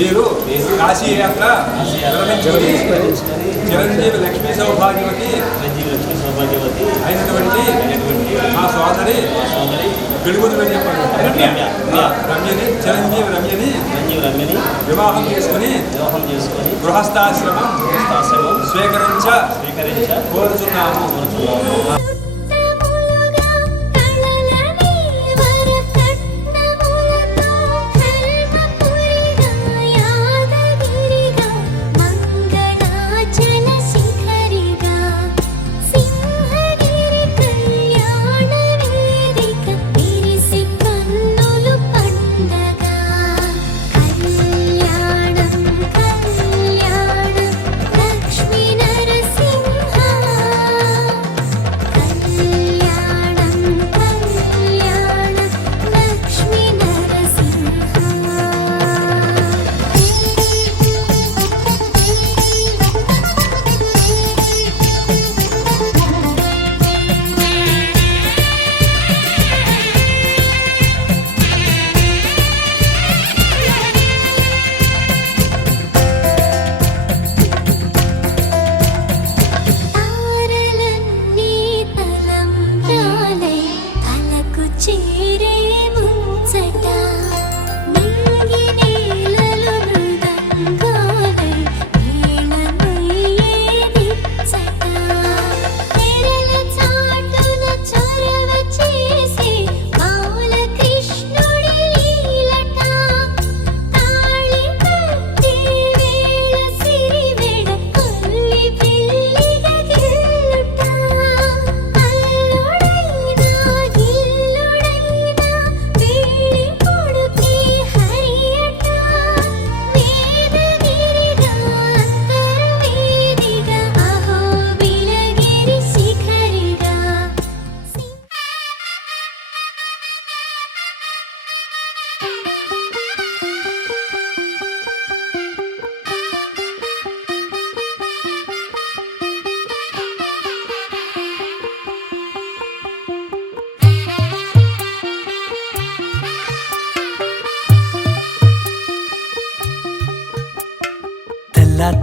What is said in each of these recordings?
మీరు కాశీయాత్ర చిరంజీవి లక్ష్మీ సౌభాగ్యవతి అయినటువంటి మా సోదరి పిడుగులు రమ్యని చిరంజీవి రమ్యని వివాహం చేసుకుని గృహస్థాశ్రమం స్వీకరించ కోరుచున్నాము.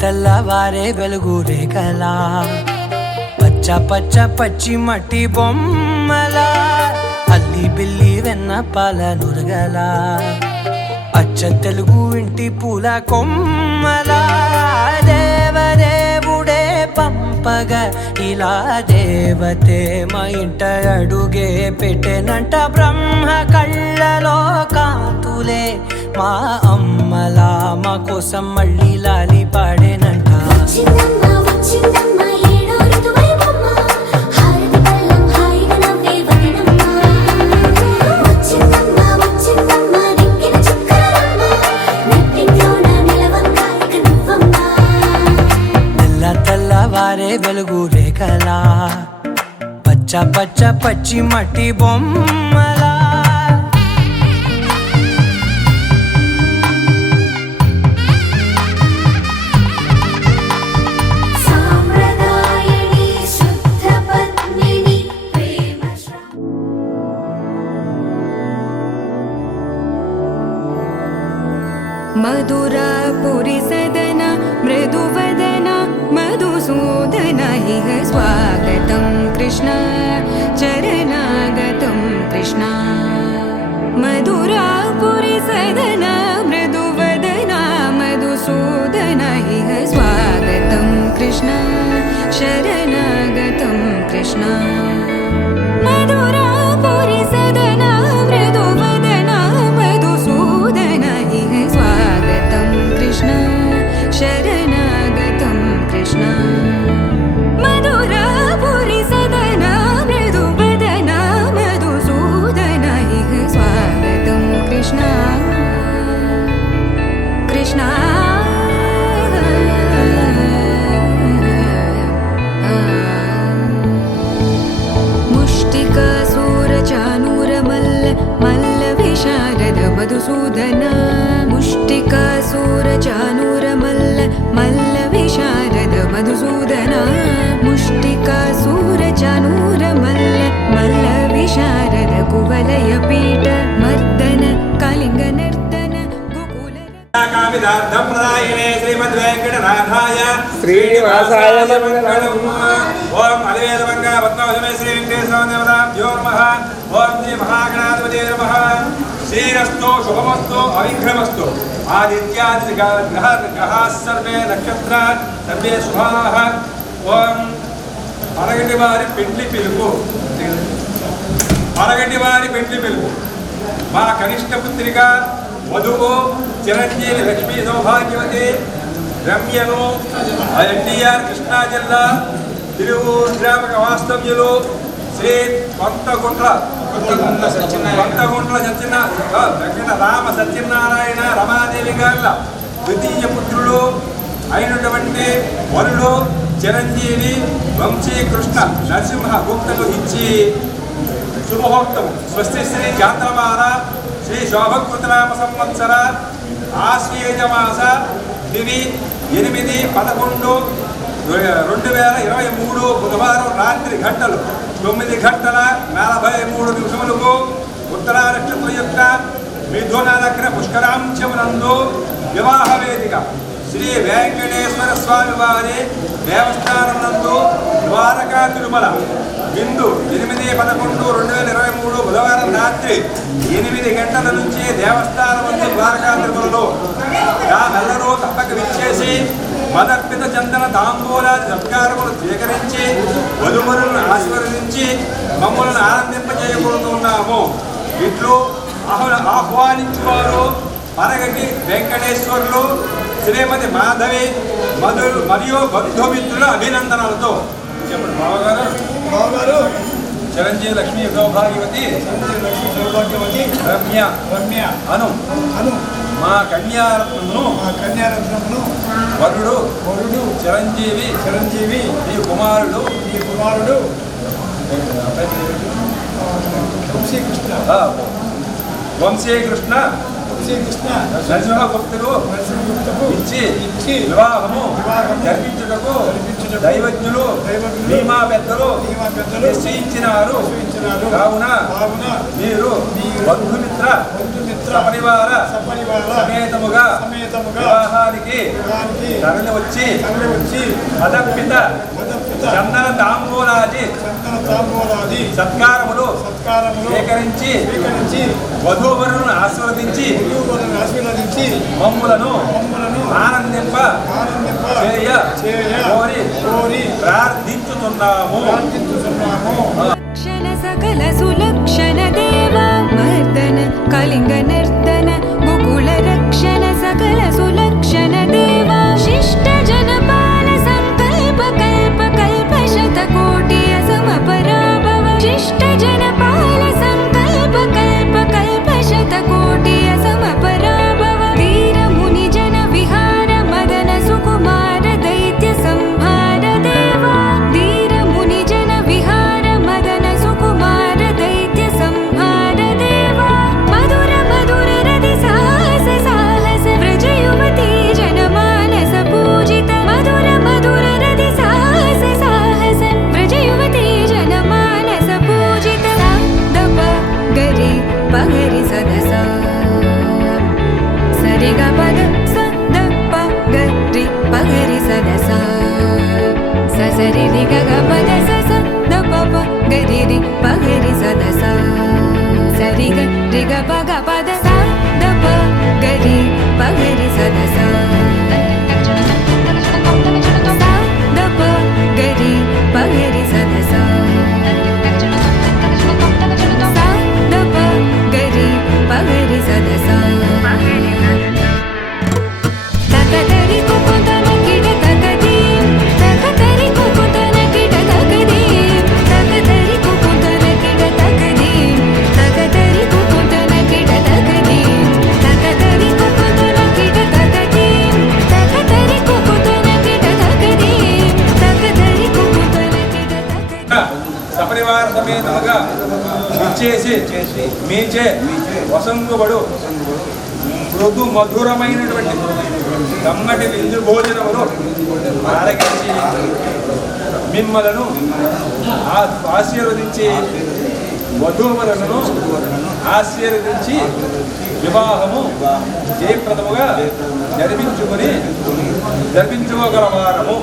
తెల్లవారే వెలుగు రేఖలా పచ్చ పచ్చ పచ్చి మట్టి బొమ్మలా అల్లి బిల్లి వెన్న పాల నురగలా అచ్చ తెలుగు ఇంటి పూల కొమ్మలా దేవదేవుడే పంపగా ఇలా దేవతే మా ఇంట అడుగే పెట్టెనంట బ్రహ్మ కళ్ళలో కాంతులే మా అమ్మలా మా కోసం మళ్ళీ లాలి పాడేనంట. తెల్లవారే వెలుగు రేఖలా పచ్చ పచ్చ పచ్చి మట్టి బొమ్మలా मधुरापुरी सदन मृदुवदन मधुसूदन इह स्वागतं कृष्ण चरणागतं कृष्ण मधुरापुरी सदन मृदुवदन मधुसूदन इह स्वागतं कृष्ण शरणागतं कृष्ण मधुरापुरी सदन मृदुवदन मधुसूदन इह स्वागतं कृष्ण शरणागतं कृष्ण मधुरापुरी सदन मृदुवदन मधुसूदन इह स्वागतं कृष्ण कृष्ण मुष्टिकासूरचानूरमल्ल मल्लविशारद मधुसूदन मुष्टिकासूरचानूरमल्ल मल्लविशारद मधुसूदन मुष्टिकासूरचानूरमल्ल मल्लविशारद कुवलयपीठ मर्दन कलिङ्गनर्तन गोकुल విదార్థప్రదాయినే శ్రీమద్వేంకటనాథాయ శ్రీనివాసాయ మంగళం. ఓం అలివేదమంగా పద్మావశమే శ్రీ వెంకటేశ్వర దేవతాభ్యో నమః. ఓం శ్రీ మహాగణాధిపతే నమః. శ్రీరస్తు శుభమస్తు అవిఘ్నమస్తు. ఆదిత్యాది గ్రహాः సర్వే నక్షత్ర సర్వే శుభాः. ఓం అరగటి వారి పెండ్లి పిలుపు. అరగటి వారి పెండ్లి పిలుపు. మా కనిష్ట పుత్రిక వధువు చిరంజీవి లక్ష్మీ సౌభాగ్యవతి రమ్యను ఎన్టీఆర్ కృష్ణా జిల్లా తిరువూరు గ్రామక వాస్తవ్యులు శ్రీ కొంతగుంట్ల వెంకట రామ సత్యనారాయణ రమాదేవి గారి ద్వితీయ పుత్రులు అయినటువంటి వరుడు చిరంజీవి వంశీకృష్ణ నరసింహ గుప్తకు ఇచ్చి శుభముహూర్తం స్వస్తి శ్రీ చాంద్రమాన శ్రీ శోభకృతనామ సంవత్సర ఆశ్వయుజమాస తిథి 8/11/2023 బుధవారం రాత్రి గంటలు 9:43 ఉత్తరా నక్షత్ర యొక్క మిథున లగ్న పుష్కరాంశమునందు వివాహ వేదిక శ్రీ వెంకటేశ్వర స్వామి వారి దేవస్థానం నందు ద్వారకా తిరుమల బిందు 8/11/2023 బుధవారం రాత్రి 8 గంటల నుంచి దేవస్థానం నందు ద్వారకా తిరుమలలో నల్లరూ తప్పక విచ్చేసి మదర్పిత చందన తాంబూలాది సత్కారములు స్వీకరించి వధువరులను ఆశీర్వదించి మమ్మల్ని ఆనందింపజేయబోతున్నాము. ఇట్లు ఆహ్వానించేవారు పరగటి వెంకటేశ్వర్లు శ్రీమతి మాధవి మరియు బంధుమిత్రుల అభినందనలతో. చెప్పండి బావగారు. చిరంజీవి లక్ష్మీ సౌభాగ్యవతి రమ్య అను మా కన్యారత్నమును వరుడు చిరంజీవి ఈ కుమారుడు వంశీకృష్ణ నరసింహగుప్తుడు ఇచ్చి వివాహము జరిపించుటకు దైవజ్ఞులు భీమా పెద్దలు నిశ్చయించినారు. కావున మీరు బంధుమిత్ర సపరివార సమేతముగా వివాహానికి తరలి వచ్చి మదర్పిత చందన తాంబూలాది సత్కారములు స్వీకరించి వధూవరులను ఆశీర్వదించి మమ్ములను ఆనందింప కోరి ప్రార్థించుతున్నాము. సకల సులక్షణ దేవా మర్దన కళింగ నర్తన గోకుల రక్షణ సకల సులక్షణ దేవా శిష్ట జనపాల సంకల్ప కల్ప కల్ప శత కోటి అసమ పరాభవ శిష్ట జనపాల సంకల్ప కల్ప కల్ప శత కోటి అసమ పరాభవ ధీర ముని జన విహార మదన సుకుమార దైత్య సంహార దేవా ధీర ముని జన విహార మదన సుకుమార దైత్య సంహార దేవా మధుర మధుర రతి సాహస సాహస వ్రజ యువతి జనమానస పూజిత మధుర మధుర రతి సాహస సాహస వ్రజ యువతి జనమానస పూజిత దప గరి పగరి సదస సరి గ పద సదప గరి పగరి సదస సరి రి గ పద స దప గరి రి పగరి సదస సరి గ రి గ పగ పద స దప గరి పగరి సదస దప గరి పగరి సదస దప గరి పగరి సదస తకదరి కుకుందన కిడ తకదీం తకదరి కుకుందన కిడ తకదీం తకదరి కుకుందన కిడ తకదీం తకదరి కుకుందన కిడ తకదీం తకదరి కుకుందన కిడ తకదీం తకదరి కుకుందన కిడ తకదీం తకదరి కుకుందన కిడ తకదీం సపరివార సమేతముగా ఇచ్చేసి మీచే వసంగుబడు మృదు మధురమైనటువంటి కమ్మటి విందు భోజనములు ఆరగించి మిమ్మలను ఆశీర్వదించి వధూవరులను ఆశీర్వదించి వివాహము జయప్రదముగా జరిపించుకోగలవారము.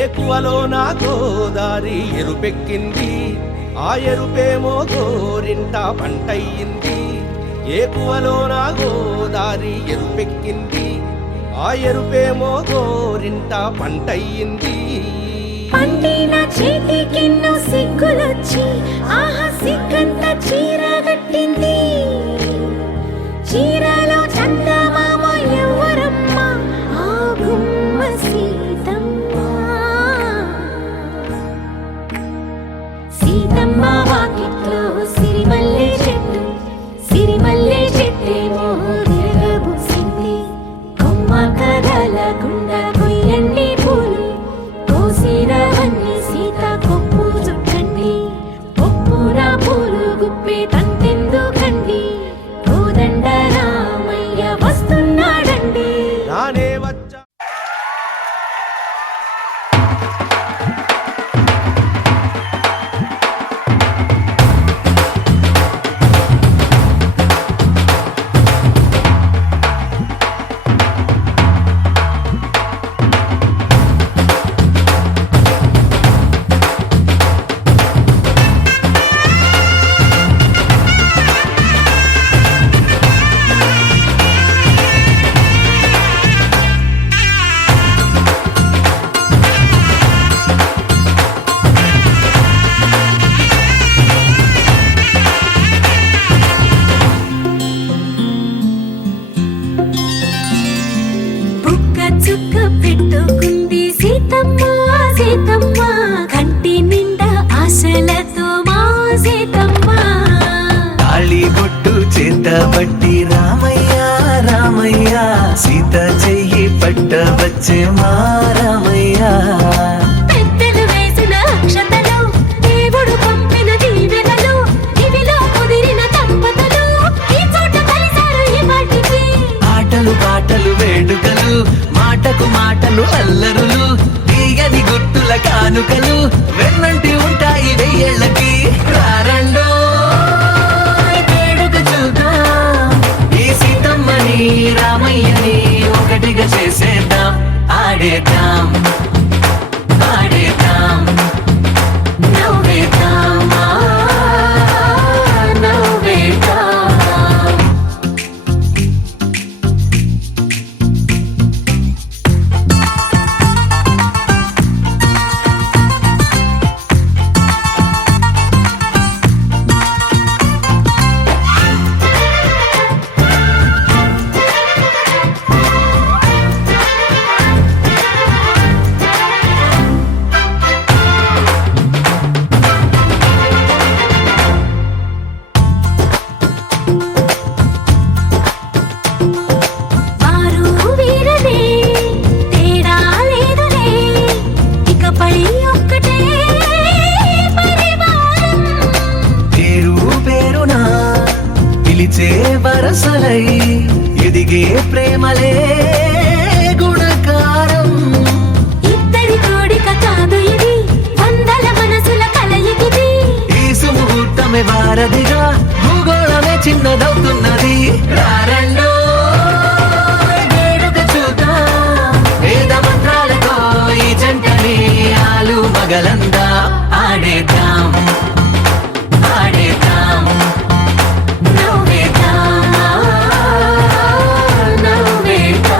ఏకువలో నా గోదారి ఎరుపెక్కింది, ఆ ఎరుపేమో గోరింట పంటయ్యింది. ఏకువలో నా గోదారి ఎరుపెక్కింది, ఆ ఎరుపేమో గోరింట పంటయ్యింది. పండిన చేతికెన్నో సిగ్గులొచ్చి ఆహా సిగ్గంత చీర కట్టింది. చీరలో చందమామ ఎవరమ్మ, ఆ గుమ్మ సీతమ్మ. సీతమ్మ వాకిట్లో సిరిమల్లె చెట్టు, సిరిమల్లె చెట్టేమో విరగబూసింది. కొమ్మ కదలకుండా కొయ్యండి పూలు, కోసిరవన్నీ సీత కొప్పు చుట్టండి. కొప్పున పూలు గుప్పే తంతెందుకండి, కోదండ రామయ్య వస్తున్నాడండి. రానే వచ్చా బుక్క చుక్క పెట్టుకుంది సీతమ్మ, సీతమ్మ కంటి నిండా ఆశలతో మా సీతమ్మ. తాళి బొట్టు చేతబట్టి రామయ్య రామయ్య, సీత చెయ్యి పట్ట వచ్చే మా రామయ్య. పెద్దలు వేసిన అక్షతలు, దేవుడు పంపిన దీవెనలు, ఇవిలో కుదిరిన దంపతులు ఈ చోట కలిసారు ఈ వాటికి. ఆటలు పాటలు వేడుకలు, మాటకు మాటలు అల్లరులు, తీయని గుర్తుల కానుకలు వెన్నంటి ఉంటాయి వెయ్యేళ్ళకి. రారండో వేడుక చూద్దాం, ఈ సీతమ్మని రామయ్యని ఒకటిగా చేసేద్దాం. ఆడేద్దాం ఆడేద్దాం నవ్వేద్దాం, నవ్వేద్దాం. వారు వీరనే తేడా లేదులే, ఇకపై ఒక్కటే పరివారం. పేరు పేరునా పిలిచే వరసలై ఎదిగే ప్రేమలే గుణకారం. ఇద్దరి కోడిక కాదు ఇది, వందల మనసుల కలయికిది. ఈ సుముహూర్తమే వారధిగా, భూగోళమే చిన్నదవుతున్నది. రారండో వేడుక చూద్దాం, వేద మంత్రాలతో ఈ జంటని ఆలు మగలందా. ఆడేద్దాం ఆడేద్దాం నవ్వేద్దాం, నవ్వేద్దాం.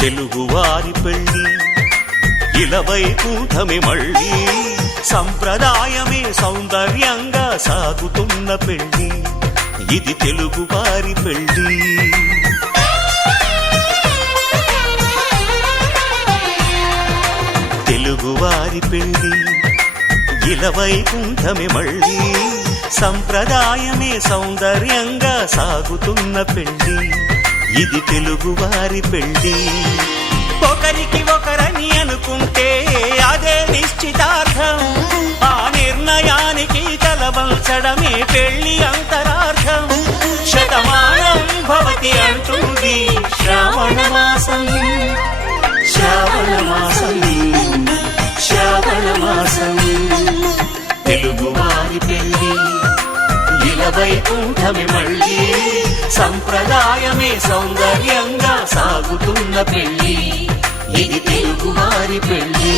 తెలుగువారి పెళ్ళి ఇలవైకుంఠమి మళ్ళీ సంప్రదాయమే సౌందర్యంగా సాగుతున్న పెళ్ళి ఇది తెలుగువారి పెళ్ళి తెలుగువారి పెళ్ళి ఇలవైకుంఠమి మళ్ళీ సంప్రదాయమే సౌందర్యంగా సాగుతున్న పెళ్ళి ఇది తెలుగువారి పెళ్ళి ఒకరికి ఒకరని అనుకుంటే అదే నిశ్చితార్థం ఆ నిర్ణయానికి తలవంచడమే పెళ్లి అంతరార్థం శతమానం భవతి అంటుంది శ్రావణ మాసం శ్రావణ మాసం శ్రావణ మాసం తెలుగువారి పెళ్ళి ఇలవైకుంఠమి మళ్ళీ సంప్రదాయమే సౌందర్యంగా సాగుతున్న పెళ్ళి ఇది తెలుగువారి పెళ్ళి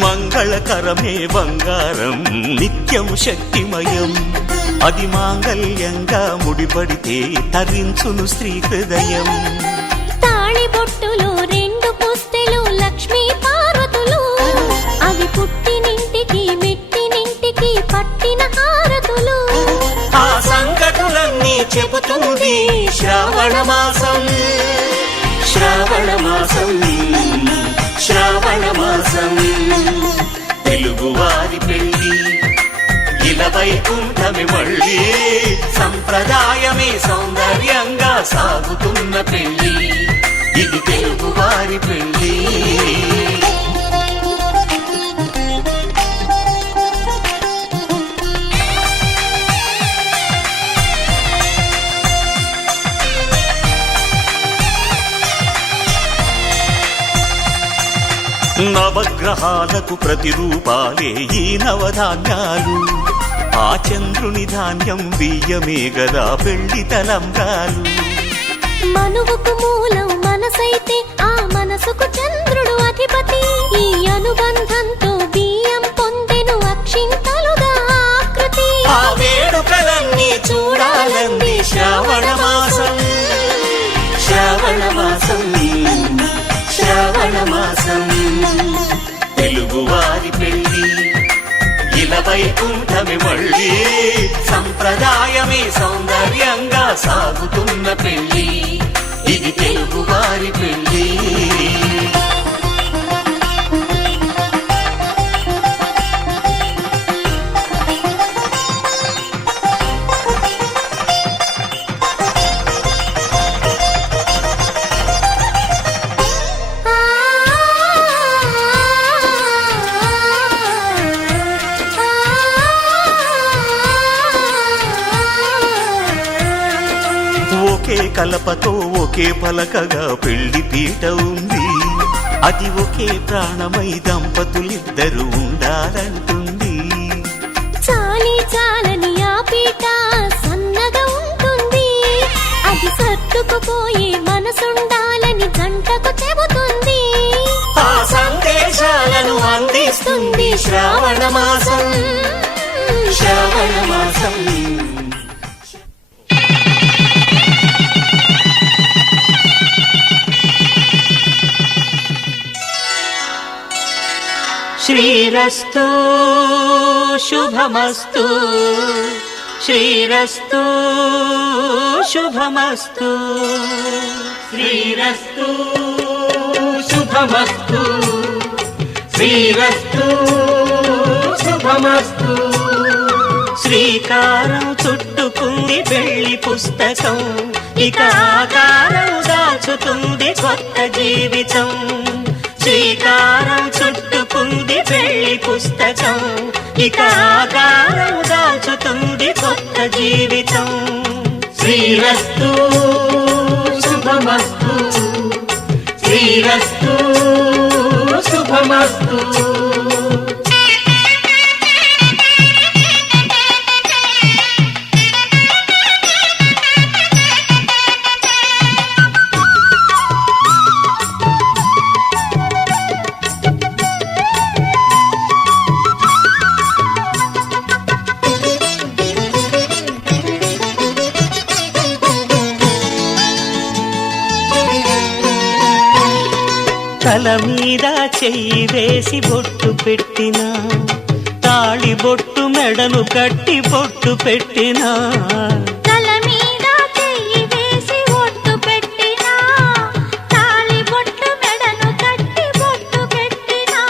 మంగళకరమే బంగారం నిత్యం శక్తిమయం అది మాంగళ్యంగా ముడిపడితే తరించును స్త్రీ హృదయం తాళిబొట్టులో రెండు పుస్తెలు లక్ష్మీ పార్వతులు అవి పుట్టినింటికి మెట్టినింటికి పట్టిన హారతులు ఆ సంగతులన్నీ చెబుతుంది శ్రావణ మాసం శ్రావణ మాసం శ్రావణ మాసం తెలుగువారి పెళ్ళి ఇలవైకుంఠమి మళ్ళీ సంప్రదాయమే సౌందర్యంగా సాగుతున్న పెళ్ళి ఇది తెలుగువారి పెళ్ళి నవగ్రహాలకు ప్రతిరూపాలే ఈ నవధాన్యాలు ఆ చంద్రుని ధాన్యం బియ్యమే గదా పెళ్లి తలంబ్రాలు మనువుకు మూలం మనసైతే ఆ మనసుకు చంద్రుడు అధిపతి ఈ అనుబంధంతో బియ్యం పొందెను అక్షింతలుగా ఆకృతి ఆ వేడుకలన్నీ చూడాలంది శ్రావణ మాసం శ్రావణ మాసం శ్రావణ మాసం తెలుగువారి పెళ్ళి ఇలవైకుంఠమి మళ్ళీ సంప్రదాయమే సౌందర్యంగా సాగుతున్న పెళ్ళి ఇది తెలుగువారి పెళ్ళి ఒకే కలపతో ఒకే పలకగా పెళ్లి పీట ఉంది అది ఒకే ప్రాణమై దంపతులిద్దరూ ఉండాలంటుంది చాలి చాలని ఆ పీట సన్నగా ఉంటుంది అది సర్దుకుపోయే మనసుండాలని జంటకు చెబుతుంది ఆ సందేశాలను అందిస్తుంది శ్రావణ మాసం శ్రావణ మాసం శ్రీరస్తు శుభమస్తు శ్రీరస్తు శుభమస్తు శ్రీరస్తు శుభమస్తు శ్రీరస్తు శుభమస్తు శ్రీకారం చుట్టుకుంది పెళ్లి పుస్తకం ఇక ఆకారం దాచుతుంది కొత్త జీవితం శ్రీకారం చుట్టుకుంది పెళ్లి పుస్తకం ఇక ఆకారం దాచుతుంది కొత్త జీవితం శ్రీరస్తు శుభమస్తు శ్రీరస్తు శుభమస్తు. తల మీద చెయ్యి వేసి బొట్టు పెట్టినా, తాళి బొట్టు మెడను కట్టి బొట్టు పెట్టినా, తల మీద చెయ్యి వేసి బొట్టు పెట్టినా, తాళి బొట్టు మెడను కట్టి బొట్టు పెట్టినా,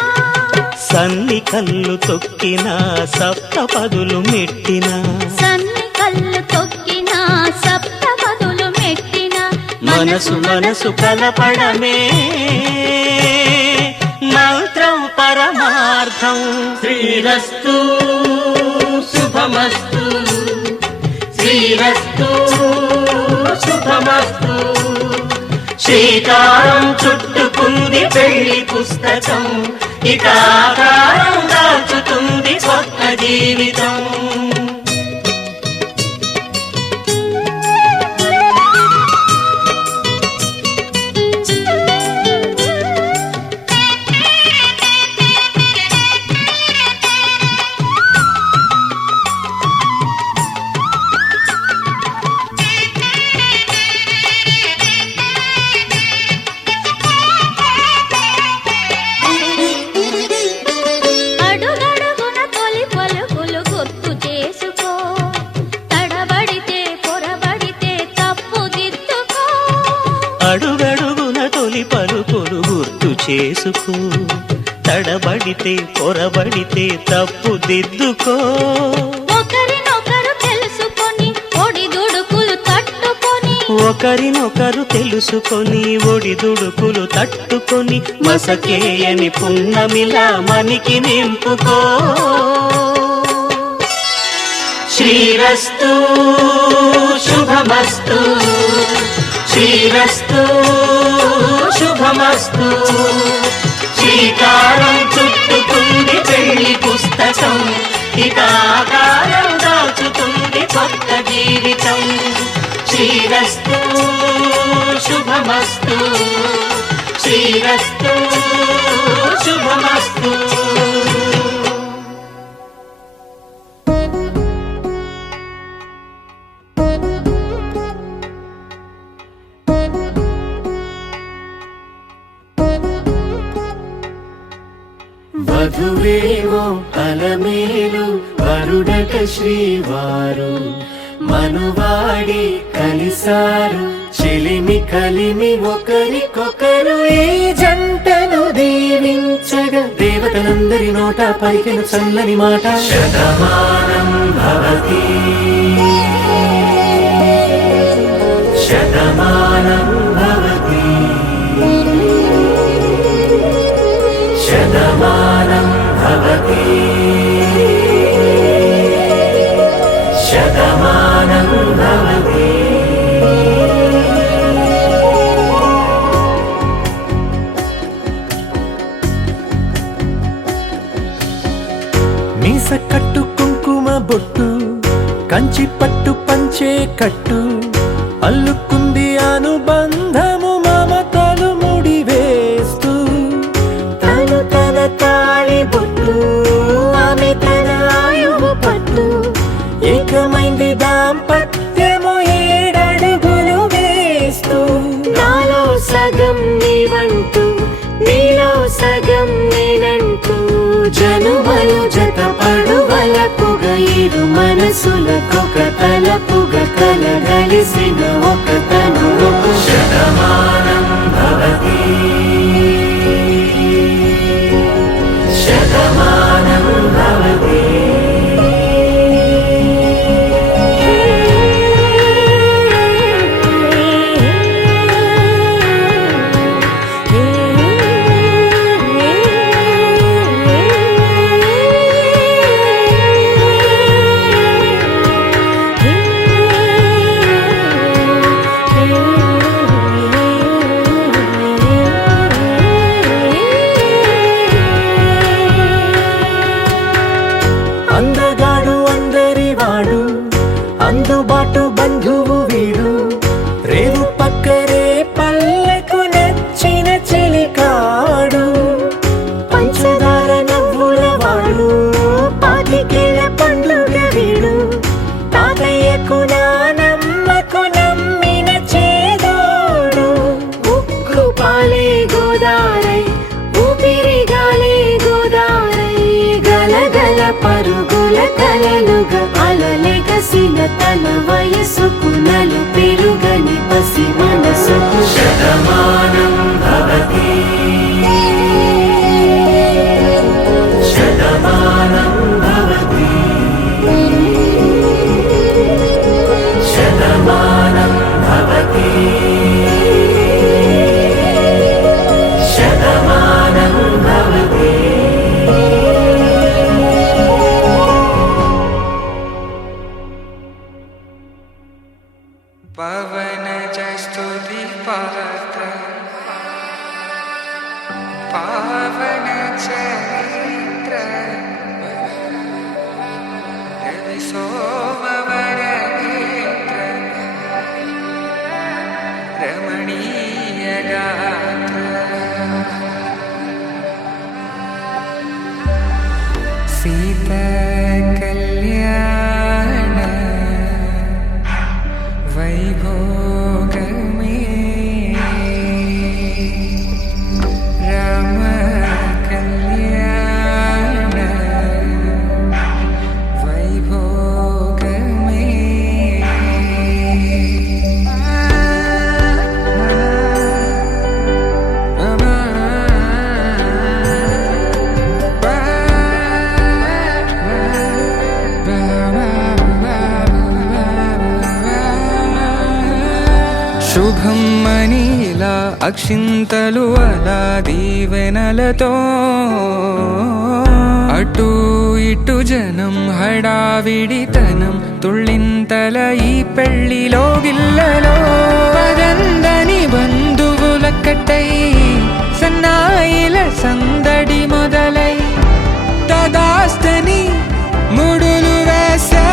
సన్ని కళ్ళు తొక్కినా సప్తపదులు మెట్టినా, సన్ని కళ్ళు తొక్కినా సప్తపదులు మెట్టినా, మనసు మనసు కలపడమే మంత్రం పరమార్థం. శ్రీరస్తు శుభమస్తు, శ్రీరస్తు శుభమస్తు. శ్రీకారం చుట్టుకుంది పెళ్లి పుస్తకం, ఇక ఆకారం దాచుతుంది కొత్త జీవితం. అడుగడుగున తొలి పలుకులు గుర్తు చేసుకో, తడబడితే పొరబడితే తప్పు దిద్దుకో. అడుగడుగున తొలి పలుకులు గుర్తు చేసుకో, తడబడితే పొరబడితే తప్పు దిద్దుకో. ఒకరినొకరు తెలుసుకొని ఒడిదుడుకులు తట్టుకొని, ఒకరినొకరు తెలుసుకొని ఒడిదుడుకులు తట్టుకొని, మసకేయని పున్నమిలా మనికి నింపుకో. శ్రీరస్తు శుభమస్తు, శ్రీరస్తు శుభమస్తు. శ్రీకారం చుట్టుకుంది పెళ్లి పుస్తకం, ఇక ఆకారం దాచుతుంది కొత్త జీవితం. శ్రీరస్తు శుభమస్తు, శ్రీరస్తు శుభమస్తు. వధువేవో అలమేలు వరుడట శ్రీవారు, మనువాడి కలిసారు చెలిమి కలిమి ఒకరికొకరు. ఈ జంటను దీవించగా దేవతలందరి నోట పలికిన చల్లని మాట. శతమానం భవతి శతమానం భవతి శతమానం భవతి శతమానం భవతి. మీస కట్టు కుంకుమ బొట్టు, కంచి పట్టు పంచే కట్టు, అల్లుకుంది అనుబంధము మమతలు ముడివేస్తూ. తను తన తాళి బొట్టు, ఆమె తన ఆయువు పట్టు, ఏకమైంది దాంపత్యము 7 అడుగులు వేస్తూ. నాలో సగం నీవంటూ, నీలో సగం నేనంటూ, జనుమలు జత పడువలపుగా ఇరు మనసులకొక తలపుగా కలగలిసిన ఒక తను. శతమానం భవతి శతమానం భవతి. కలలుగా అలలెగసిన తన వయసుకు నలు పెరుగని పసి మనసుకు శతమానం భవతి శతమానం భవతి శతమానం భవతి శతమానం భవతి. పవనజస్తుతి పాత్ర పావన చరిత్ర రవి సోమవర నేత్ర రమణీయ గాత్ర సీత కళ్యాణ వైభోగమే రామ కళ్యాణ వైభోగమే శుభం మనీలా అక్షింతలు అలా దీవెనలతో అటు ఇటు జనం హడావిడితనం తుళ్ళింతల ఈ పెళ్లిలో గిల్లలో పదందని బంధువులక్కటై సన్నాయిల సందడి మొదలై తదాస్తని ముడులు వేసా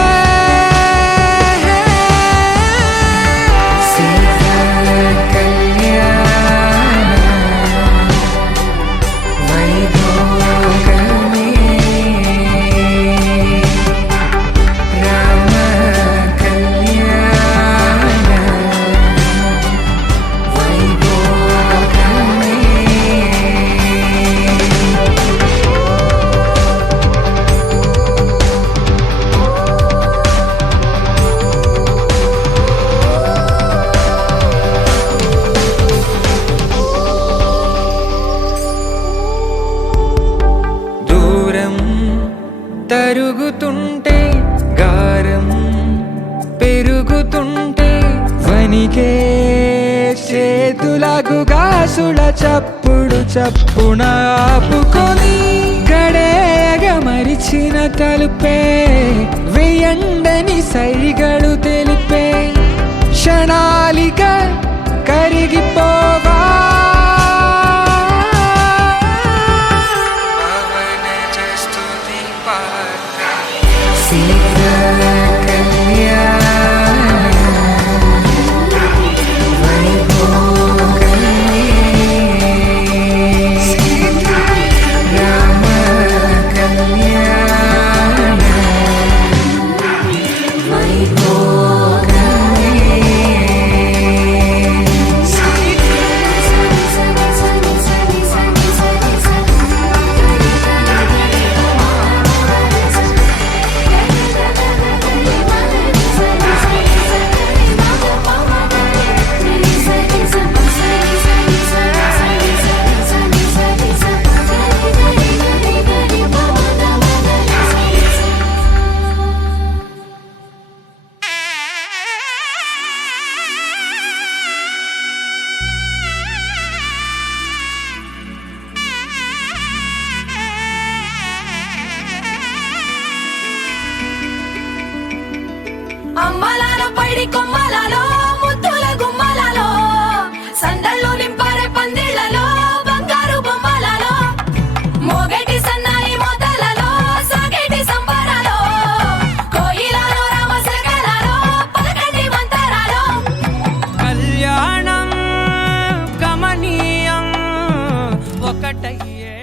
తరుగుతుంటే గారం పెరుగుతుంటే వనికే చేతులకు గాసుల చప్పుడు చప్పున ఆపుకొని గడేగ మరిచిన తలుపే వెయ్యండని సైగడు తెలిపే క్షణాలిక కరిగిపోవా అమ్మలాలో పైడి కొమ్మలలో ముద్దుల గుమ్మలలో సందళ్ళు నింపారే పందిళ్లలో బంగారు బొమ్మలలో మోగేటి సన్నాయి మోతలలో సాగేటి సంబరాలో కోయిలలో రామసగలలో పలకండి మంతరాలో కళ్యాణం గమనీయం ఒకటయ్యే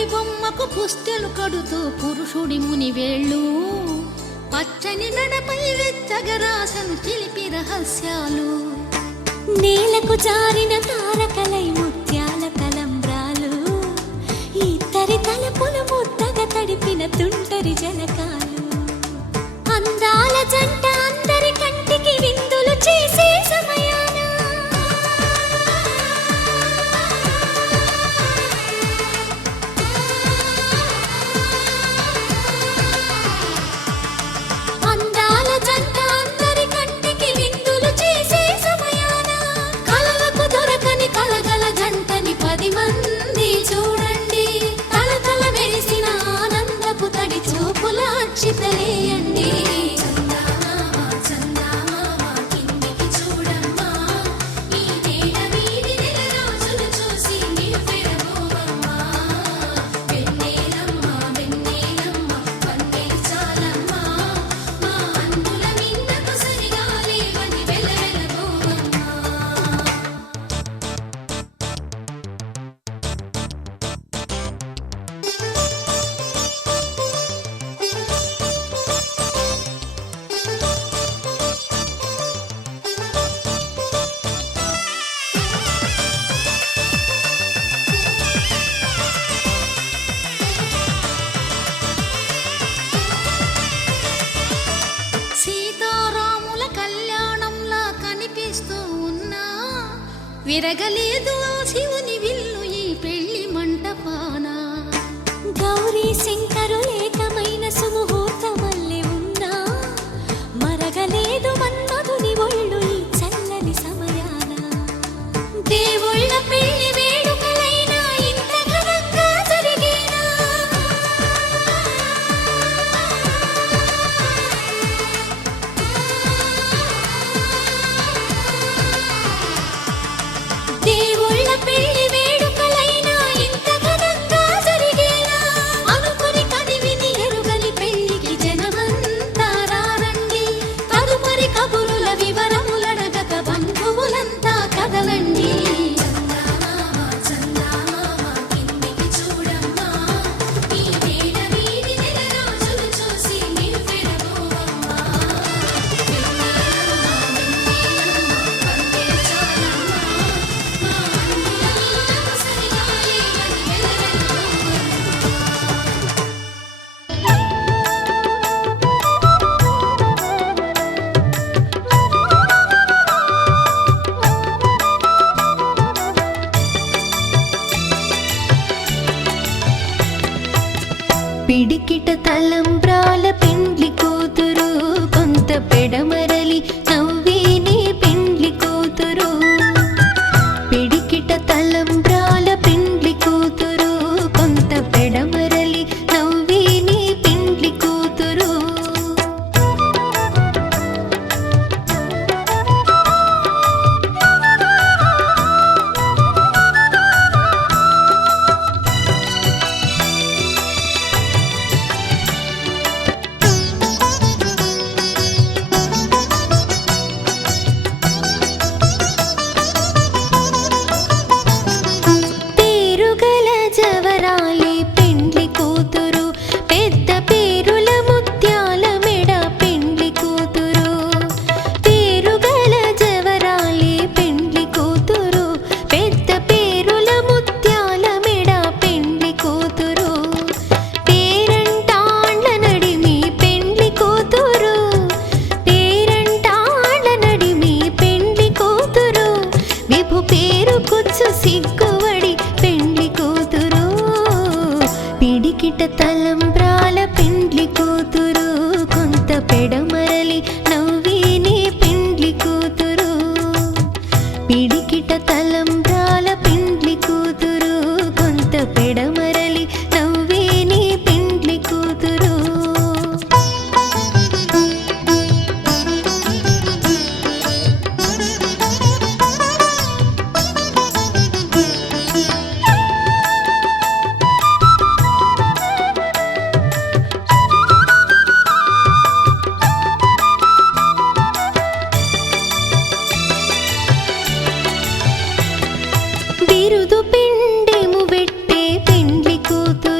పువ్వి బొమ్మకు పుస్తెలు కడుతూ పురుషుడి ముని వేళ్ళు పచ్చని మెడపై వెచ్చగరాసను చిలిపి రహస్యాలు నేలకు జారిన తారకలై ముత్యాల తలంబ్రాలు ఇద్దరి తలపులు ముద్దగా తడిపిన తుంటరి జలకాలు అందాల జంట అందరి కంటికి విందులు చేసే సమయాన అందాల జంట అందరి కంటికి విందులు చేసే సమయాన కలలకు దొరకని కలగల జంటని 10 మంది చూడండి తలతల మెరిసిన ఆనందపు తడి చూపుల అక్షితలేయండి సీతారాముల కళ్యాణంలా కనిపిస్తూ ఉన్నా విరగలేదు ఆ శివుని విల్లు ఈ పెళ్లి మంటపాన గౌరీ శంకరు ఏకమైన సుముహూర్తమల్లె ఉన్నా మరగలేదు మన్మధుని ఒళ్ళు ఈ చల్లని సమయాన దేవుళ్ళ పెళ్లి వేడుకలైనా ఇంత ఘనంగా జరిగేనా దేవుళ్ళ పెళ్లి వేడుకలైనా ఇంత ఘనంగా జరిగేలా అనుకుని కదివిని ఎరుగని పెళ్లికి జనమంతా రారండి తదుపరి కబురుల వివరములడగక బంధువులంతా కదలండి పిడికిట తలంబ్రాల పెండ్లి కూతురు కొంత పెడమరలి నవ్విని పెండ్లి కూతురు పిడికిట తలంబ్రాల పెండ్లి కూతురు కొంత పెడమరలి నవ్విని పెండ్లి కూతురు పిడికిట తలంబ్రాల పెండ్లి కూతురు కొంత పెడమరలి నవ్విని పెండ్లి కూతురు పిడికిట తలంబ్రాల పెండ్లి కూతురు కొంత పెడమరలి నవ్విని పెండ్లి కూతురు బిరుదు పిండెము పెట్టే పెండ్లి కూతురు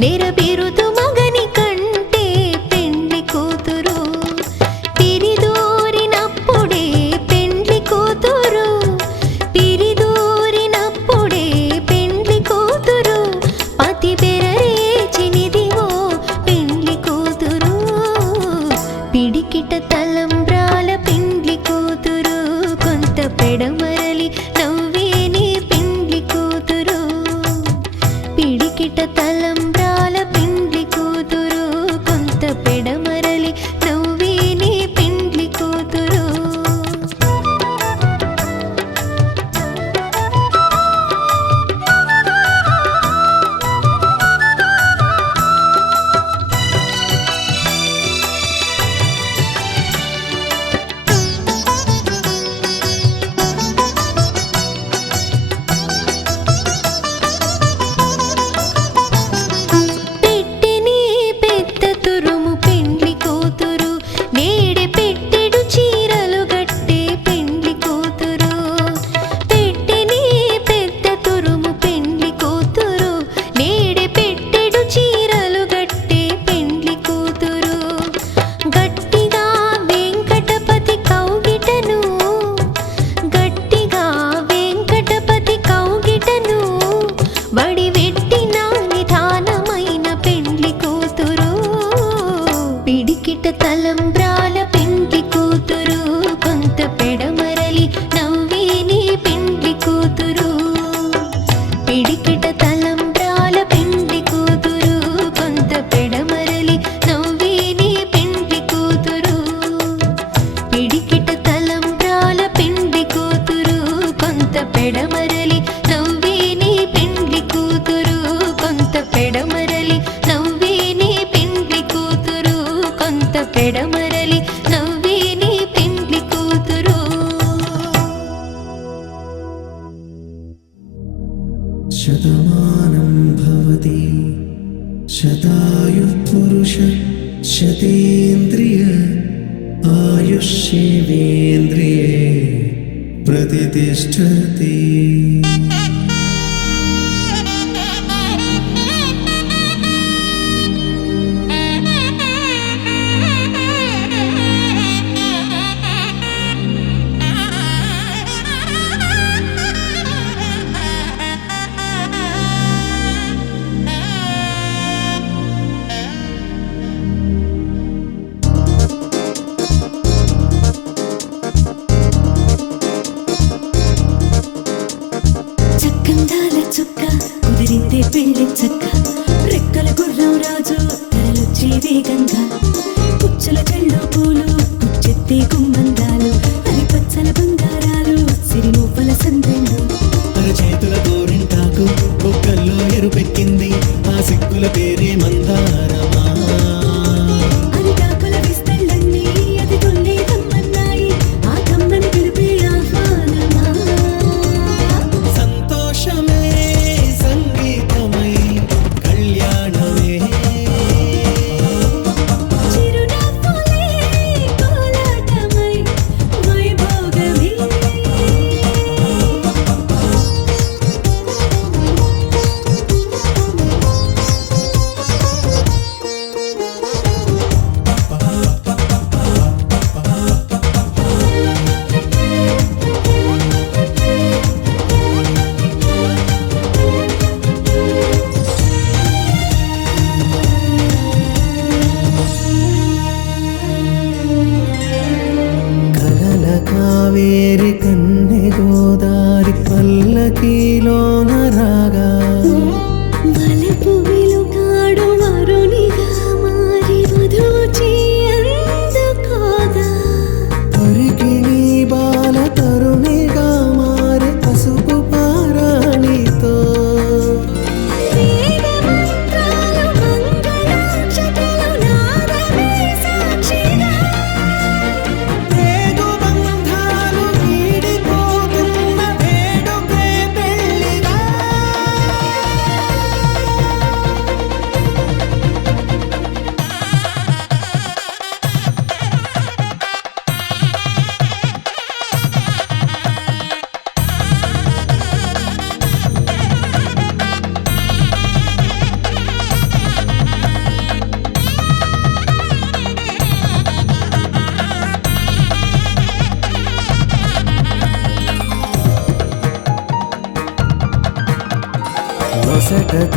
నెరబిరుదు మగని కంటే పెండ్లి కూతురు పిరిదూరినప్పుడే పెండ్లి కూతురు పిరిదూరినప్పుడే పెండ్లి కూతురు పతి బెరరేచినిదివో పెండ్లి కూతురు పిడికిట తలంబ్రాల పెండ్లి కూతురు కొంత పెడమరలి నవ్వేని పెండ్లి కూతురు పిడికిట తలంబ్రాల పెండ్లి కూతురు కొంత పెడమరలి నవ్వేని పెండ్లి కూతురు పెట్టెని పెద్ద తురుము పెండ్లి కూతురు నేడే పెట్టెడు చీరలు గట్టే పెండ్లి కూతురు పెట్టెని పెద్ద తురుము పెండ్లి కూతురు నేడే పెట్టెడు చీరలు గట్టే పెండ్లి కూతురు గట్టిగా వెంకటపతి కౌగిటను గట్టిగా వెంకటపతి కౌగిటను వడివెట్టిన నిధానమైన పెండ్లి కూతురు పిడికిట తలంబ్రాల పెండ్లి కూతురు కొంత పెడమరలి నవ్వేని పెండ్లి కూతురు పిడికిట తలంబ్రాల పెండ్లి కూతురు కొంత పెడమరలి నవ్వేని పెండ్లి కూతురు పిడికిట తలంబ్రాల పెండ్లి కూతురు కొంత పెడమరలి నవ్వేని పెండ్లి కూతురు కొంత పెడమరలి నవ్వేని పెండ్లి కూతురు కొంత పెడమరలి నవ్వేని పెండ్లి కూతురు శతమానం భవతి శతాయుః పురుష శతేంద్రియ ఆయుష్యేవేంద్రియే ప్రతిష్టతి. చక్కందాల చుక్క కుదిరిందే పెళ్లి చక్క రెక్కల గుర్రం రాజు తరలొచ్చే వేగంగా పుచ్చల కళ్ళు పూలు పుచ్చెత్తే గుమ్మందాలు అరి పచ్చల బంగారాలు సిరిమూపల సందెళ్ళు చేతుల గోరింటాకు బొక్కల్లో ఎరుపెక్కింది ఆ సిగ్గుల పేరే మందారమా. అరిటాకుల విస్తళ్ళన్నీ అది తొల్లి కమ్మన్నాయి ఆ కమ్మని పిలిపే ఆహ్వానమా సంతోషమే సంగీతమై కళ్యాణమే చిరునవ్వులే కోలాటమై వైభోగమే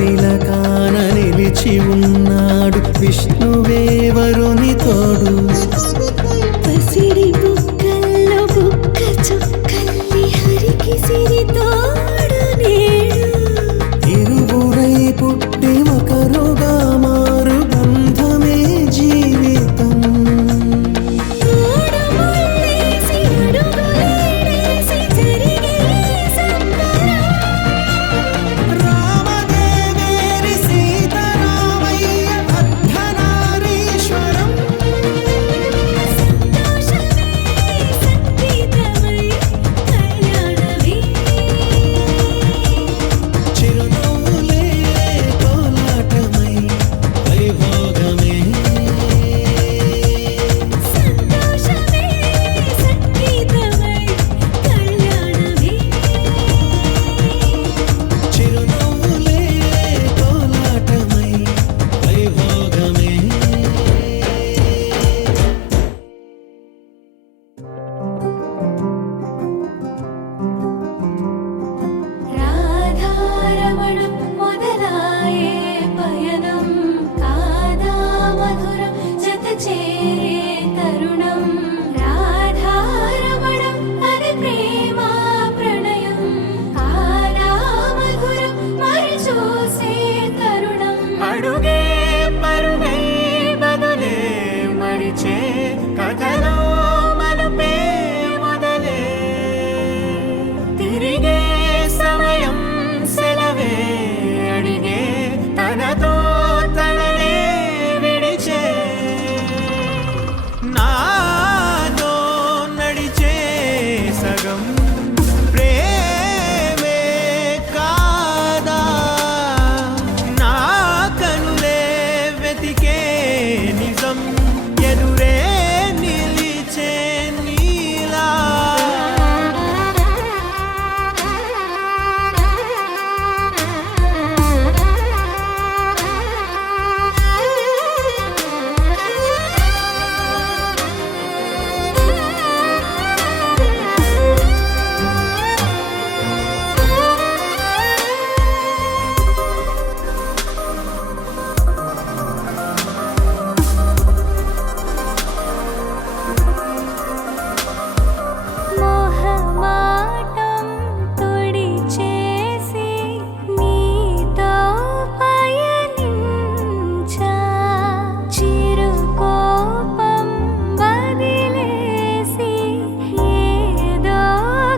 తిలకాన నిలిచి ఉన్నాడు విష్ణువే వరుని తోడు. పసిడి బుక్కల్లో బుక్క చుక్కల్లి హరికి సిరి తోడు నేడు. ఇరువురై పుట్టి ఒకరుగా మారు బంధమే జీవితం. మూడు ముళ్ళేసి అడుగులేసి జరిగే సంబరం. రామదేవేరి సీతారామయ్య అర్ధనారీశ్వరం. సంతోషమే సంగీతమై కళ్యాణమే. చిరునవ్వులే కోలాటమై వైభోగమే. సంతోషమే సంగీతమై కళ్యాణమే. చిరునవ్వులే కోలాటమై వైభోగమే. రాధారమణం మొదలాయే పయనం కాదా మధురం జత చేరే తరుణం. రాధారమణం అది ప్రేమ ప్రణయం కాదా మధురం మరి చూసే తరుణం. అడుగే పరుగే బదులే మరిచే కథలో మలుపే మొదలే తిరిగే సమయం సెలవే అడిగే తనతో తననే విడిచే నాతో నడిచే సగం ప్రేమే కాదా నా కనులే వెతికే నిజం ఎదురే నిలిచే నీలా. మోహమాటం తొడి చేసి నీతో పయనించా. చిరుకోపం వదిలేసి ఏదో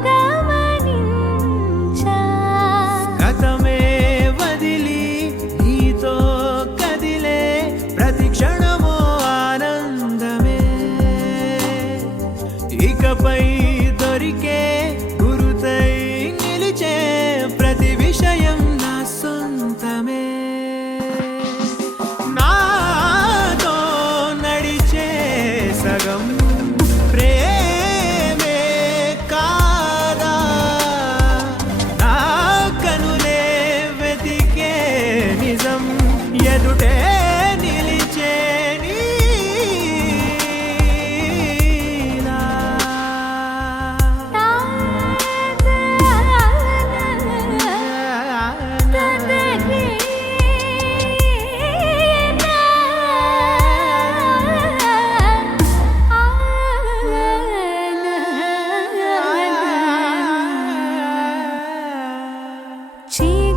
గమనించా. గతమే వదిలి నీతో కదిలే ప్రతి క్షణమో ఆనందమే ఇకపై దొరికే గురుతై నిలిచే ప్రతి విషయం నా సొంతమే. నాతో నడిచే సగం ప్రేమే కాదా నా కనులే వెతికే నిజం ఎదుటే నిలిచే నీలా.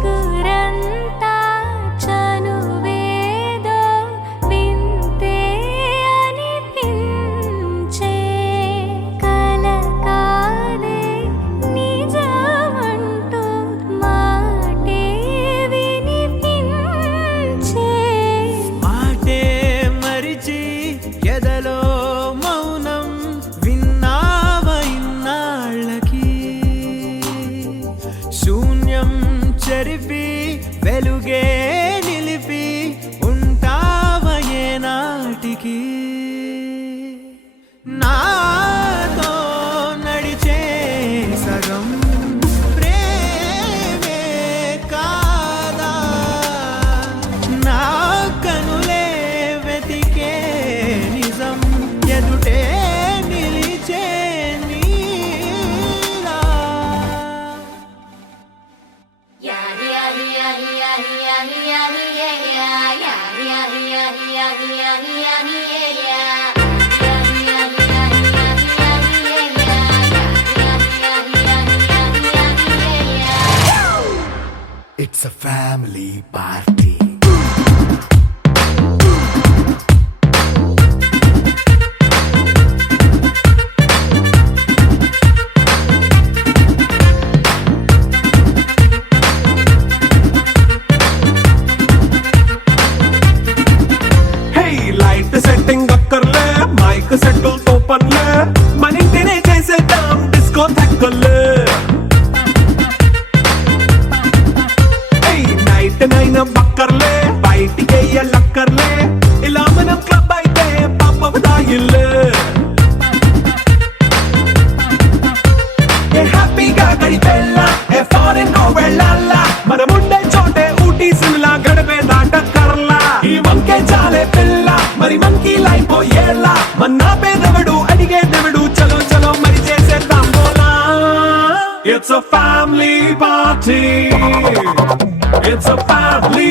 చిగురంతా చనువే It's a family party. Hey, light setting అక్కర్లే మైక్ సెట్టుల్ తో పనిలే మన ఇంటినే చేసేద్దాం డిస్కో థక్కర్లే నైట్ నైన్ బక్కర్లే బయటికి లక్కర్లే ఇలా మనం క్లబ్ అయితే పాప దాయిల్లే ఏ హ్యాపీగా గడిపెళ్ళ ఏ ఫారెన్ కో వెళ్ళాల మనం ఉండే చోటే ఊటీ సిమ్లా గడిపే దాటక్కర్లా ఈ వంకే చాలే పిల్ల మరి మంకీ లైఫ్ ఏళ్ళ మన్నా పేదవడు అడిగే దేవుడు చలో చలో మరి చేసేద్దాం బోలా It's a family party. It's a family